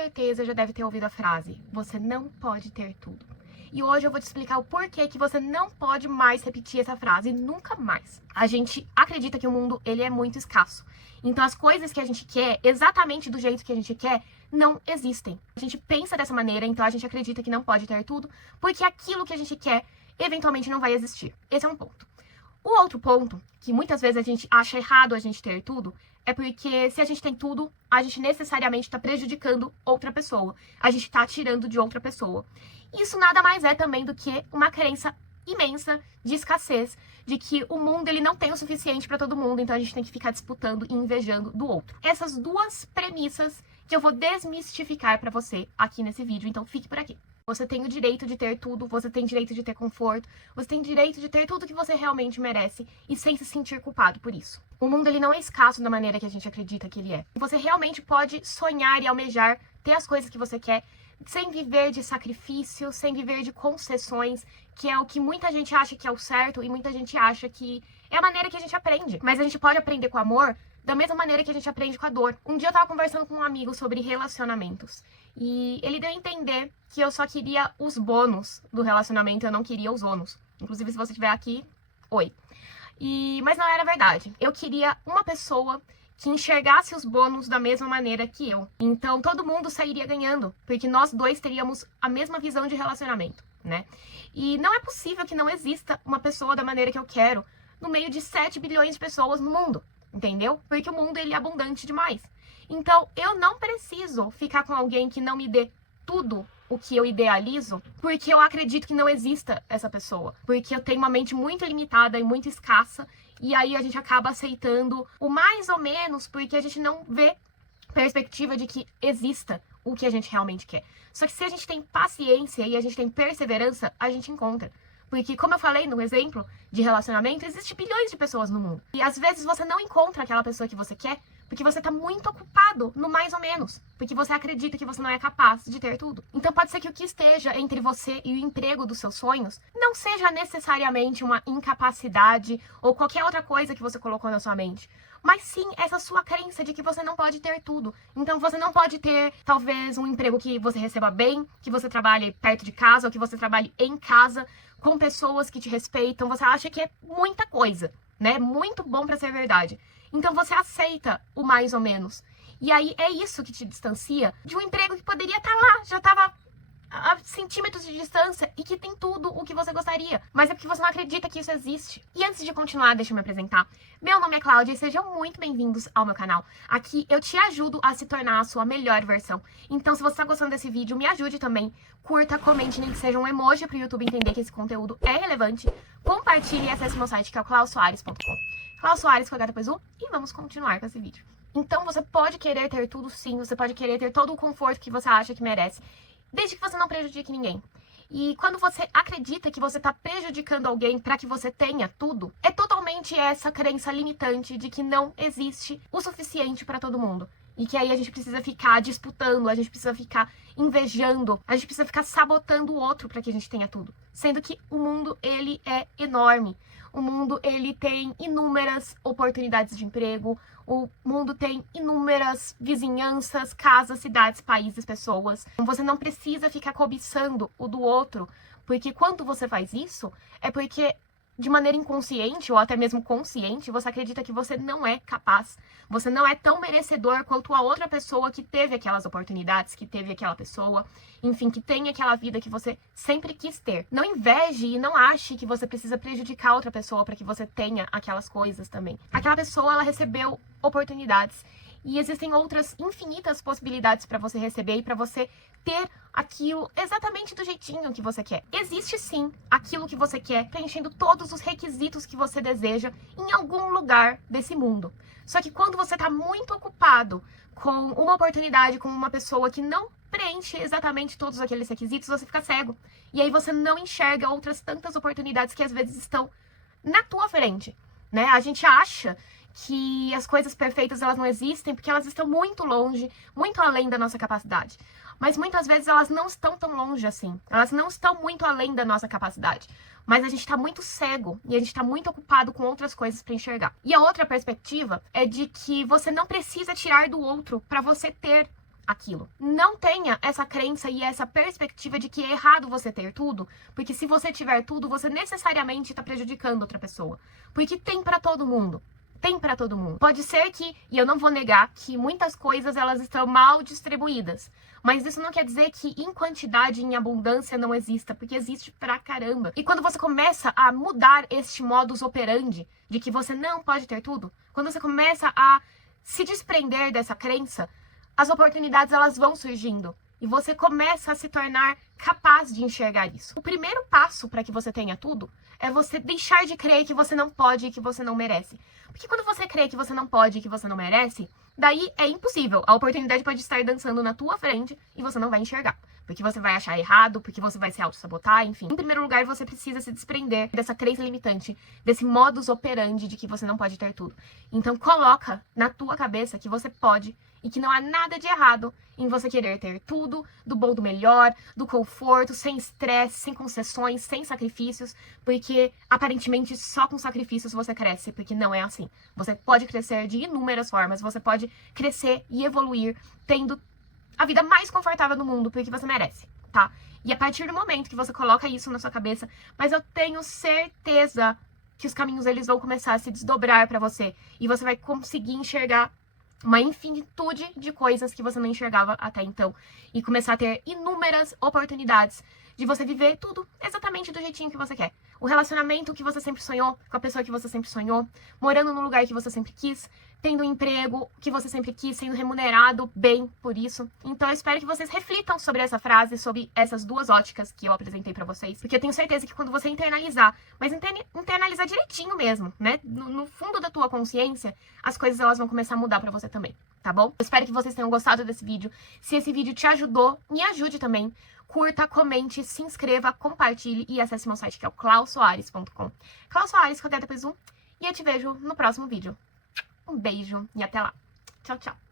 certeza já deve ter ouvido a frase: você não pode ter tudo. E hoje eu vou te explicar o porquê que você não pode mais repetir essa frase, nunca mais. A gente acredita que o mundo, ele é muito escasso. Então as coisas que a gente quer, exatamente do jeito que a gente quer, não existem. A gente pensa dessa maneira, então a gente acredita que não pode ter tudo, porque aquilo que a gente quer, eventualmente não vai existir. Esse é um ponto. O outro ponto, que muitas vezes a gente acha errado a gente ter tudo, é porque se a gente tem tudo, a gente necessariamente está prejudicando outra pessoa. A gente está tirando de outra pessoa. Isso nada mais é também do que uma crença imensa de escassez, de que o mundo ele não tem o suficiente para todo mundo, então a gente tem que ficar disputando e invejando do outro. Essas duas premissas que eu vou desmistificar para você aqui nesse vídeo, então fique por aqui. Você tem o direito de ter tudo, você tem direito de ter conforto, você tem direito de ter tudo que você realmente merece e sem se sentir culpado por isso. O mundo ele não é escasso da maneira que a gente acredita que ele é. Você realmente pode sonhar e almejar ter as coisas que você quer, sem viver de sacrifício, sem viver de concessões, que é o que muita gente acha que é o certo e muita gente acha que é a maneira que a gente aprende. Mas a gente pode aprender com amor da mesma maneira que a gente aprende com a dor. Um dia eu tava conversando com um amigo sobre relacionamentos e ele deu a entender que eu só queria os bônus do relacionamento, eu não queria os ônus. Inclusive, se você estiver aqui, oi. Mas não era verdade. Eu queria uma pessoa que enxergasse os bônus da mesma maneira que eu. Então, todo mundo sairia ganhando, porque nós dois teríamos a mesma visão de relacionamento, né? E não é possível que não exista uma pessoa da maneira que eu quero no meio de 7 bilhões de pessoas no mundo, entendeu? Porque o mundo, ele é abundante demais. Então, eu não preciso ficar com alguém que não me dê tudo o que eu idealizo, porque eu acredito que não exista essa pessoa. Porque eu tenho uma mente muito limitada e muito escassa, e aí a gente acaba aceitando o mais ou menos, porque a gente não vê perspectiva de que exista o que a gente realmente quer. Só que se a gente tem paciência e a gente tem perseverança, a gente encontra. Porque, como eu falei no exemplo de relacionamento, existem bilhões de pessoas no mundo. E às vezes você não encontra aquela pessoa que você quer porque você tá muito ocupado no mais ou menos. Porque você acredita que você não é capaz de ter tudo. Então pode ser que o que esteja entre você e o emprego dos seus sonhos não seja necessariamente uma incapacidade ou qualquer outra coisa que você colocou na sua mente. Mas sim essa sua crença de que você não pode ter tudo. Então você não pode ter, talvez, um emprego que você receba bem, que você trabalhe perto de casa ou que você trabalhe em casa, com pessoas que te respeitam. Você acha que é muita coisa, né? Muito bom pra ser verdade. Então você aceita o mais ou menos. E aí é isso que te distancia de um emprego que poderia estar lá, já estava a centímetros de distância e que tem tudo o que você gostaria. Mas é porque você não acredita que isso existe. E antes de continuar, deixa eu me apresentar. Meu nome é Cláudia e sejam muito bem-vindos ao meu canal. Aqui eu te ajudo a se tornar a sua melhor versão. Então, se você está gostando desse vídeo, me ajude também. Curta, comente, nem que seja um emoji para o YouTube entender que esse conteúdo é relevante. Compartilhe e acesse meu site, que é o clausoares.com. Klaus Soares com H depois U, e vamos continuar com esse vídeo. Então, você pode querer ter tudo sim, você pode querer ter todo o conforto que você acha que merece, desde que você não prejudique ninguém. E quando você acredita que você está prejudicando alguém para que você tenha tudo, é totalmente essa crença limitante de que não existe o suficiente para todo mundo. E que aí a gente precisa ficar disputando, a gente precisa ficar invejando, a gente precisa ficar sabotando o outro para que a gente tenha tudo. Sendo que o mundo, ele é enorme. O mundo, ele tem inúmeras oportunidades de emprego, o mundo tem inúmeras vizinhanças, casas, cidades, países, pessoas. Você não precisa ficar cobiçando o do outro, porque quando você faz isso, é porque de maneira inconsciente ou até mesmo consciente, você acredita que você não é capaz, você não é tão merecedor quanto a outra pessoa que teve aquelas oportunidades, que teve aquela pessoa, enfim, que tem aquela vida que você sempre quis ter. Não inveje e não ache que você precisa prejudicar outra pessoa para que você tenha aquelas coisas também. Aquela pessoa, ela recebeu oportunidades e existem outras infinitas possibilidades para você receber e para você ter aquilo exatamente do jeitinho que você quer. Existe sim aquilo que você quer, preenchendo todos os requisitos que você deseja em algum lugar desse mundo. Só que quando você está muito ocupado com uma oportunidade, com uma pessoa que não preenche exatamente todos aqueles requisitos, você fica cego. E aí você não enxerga outras tantas oportunidades que às vezes estão na tua frente, né? A gente acha que as coisas perfeitas elas não existem porque elas estão muito longe, muito além da nossa capacidade. Mas muitas vezes elas não estão tão longe assim. Elas não estão muito além da nossa capacidade. Mas a gente está muito cego e a gente está muito ocupado com outras coisas para enxergar. E a outra perspectiva é de que você não precisa tirar do outro para você ter aquilo. Não tenha essa crença e essa perspectiva de que é errado você ter tudo, porque se você tiver tudo, você necessariamente está prejudicando outra pessoa. Porque tem para todo mundo. Tem para todo mundo. Pode ser que, e eu não vou negar, que muitas coisas elas estão mal distribuídas. Mas isso não quer dizer que em quantidade e em abundância não exista, porque existe pra caramba. E quando você começa a mudar este modus operandi de que você não pode ter tudo, quando você começa a se desprender dessa crença, as oportunidades elas vão surgindo. E você começa a se tornar capaz de enxergar isso. O primeiro passo para que você tenha tudo é você deixar de crer que você não pode e que você não merece. Porque quando você crê que você não pode e que você não merece, daí é impossível. A oportunidade pode estar dançando na tua frente e você não vai enxergar. Porque você vai achar errado, porque você vai se auto-sabotar, enfim. Em primeiro lugar, você precisa se desprender dessa crença limitante, desse modus operandi de que você não pode ter tudo. Então coloca na tua cabeça que você pode e que não há nada de errado em você querer ter tudo, do bom, do melhor, do conforto, sem estresse, sem concessões, sem sacrifícios, porque aparentemente só com sacrifícios você cresce, porque não é assim. Você pode crescer de inúmeras formas, você pode crescer e evoluir tendo a vida mais confortável do mundo, porque você merece, tá? E a partir do momento que você coloca isso na sua cabeça, mas eu tenho certeza que os caminhos eles vão começar a se desdobrar pra você e você vai conseguir enxergar uma infinitude de coisas que você não enxergava até então e começar a ter inúmeras oportunidades de você viver tudo exatamente do jeitinho que você quer. O relacionamento que você sempre sonhou, com a pessoa que você sempre sonhou, morando no lugar que você sempre quis, tendo um emprego que você sempre quis, sendo remunerado bem por isso. Então eu espero que vocês reflitam sobre essa frase, sobre essas duas óticas que eu apresentei pra vocês, porque eu tenho certeza que quando você internalizar, mas internalizar direitinho mesmo, né, no fundo da tua consciência, as coisas elas vão começar a mudar pra você também, tá bom? Eu espero que vocês tenham gostado desse vídeo. Se esse vídeo te ajudou, me ajude também. Curta, comente, se inscreva, compartilhe e acesse meu site que é o clausoares.com. Klaus Soares com H depois um. E eu te vejo no próximo vídeo. Um beijo e até lá. Tchau, tchau.